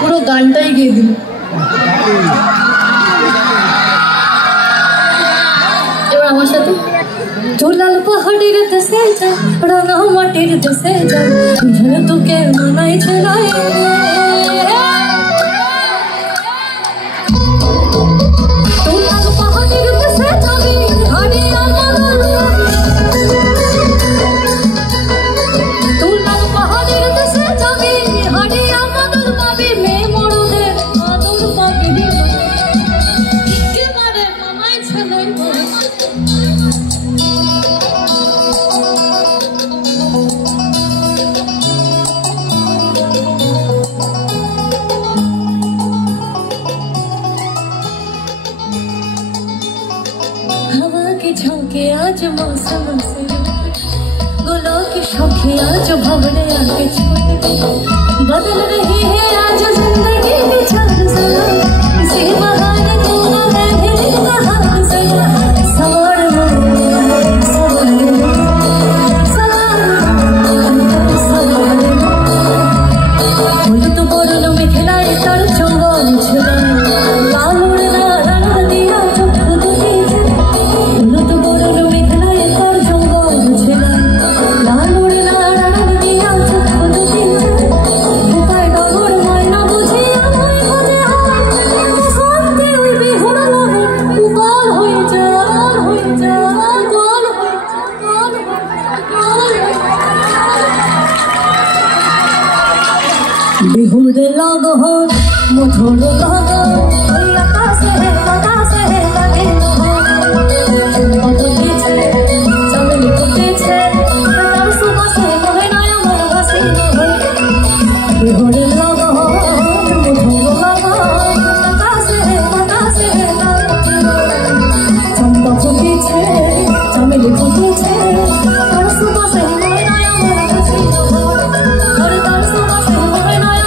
পুরো গানটাই গিয়ে দিল। এবার আমার সাথে দুলাল পাহাড়ের দেশে যা রাঙা মাটির দেশে যা ঝরে তোকে মানাই ছেড়াই आज मौसम से गुलों की शौखी आज भंवरे आके बदल रही है आज जिंदगी की चाल सला इसी बहाने तू है दिल का हाल सला सवार फूल तो बोलो में खिलाए तर चौवन छुड़ा बिहुर लगो हो मधुर लगो आकाश है लगे हो मधुर पीछे चमन पीछे तार सुबह से मोहे नया मन हसी हो बिहुर लगो हो मधुर लगो आकाश है लगे हो चंपा पीछे चमन पीछे तार सुबह से मोहे नया मन हसी हो और तार सुबह से मोहे नया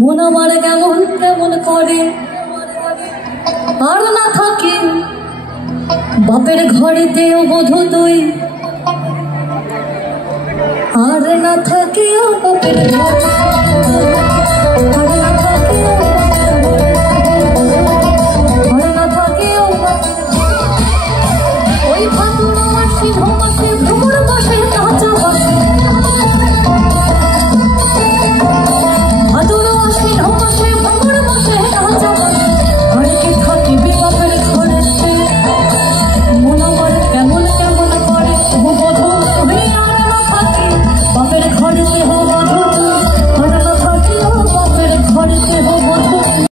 মন আমার কেমন কেমন করে আর না থাকে বাপের ঘরেতেও বধূ তুই আর না থাকে বাপের ঘরে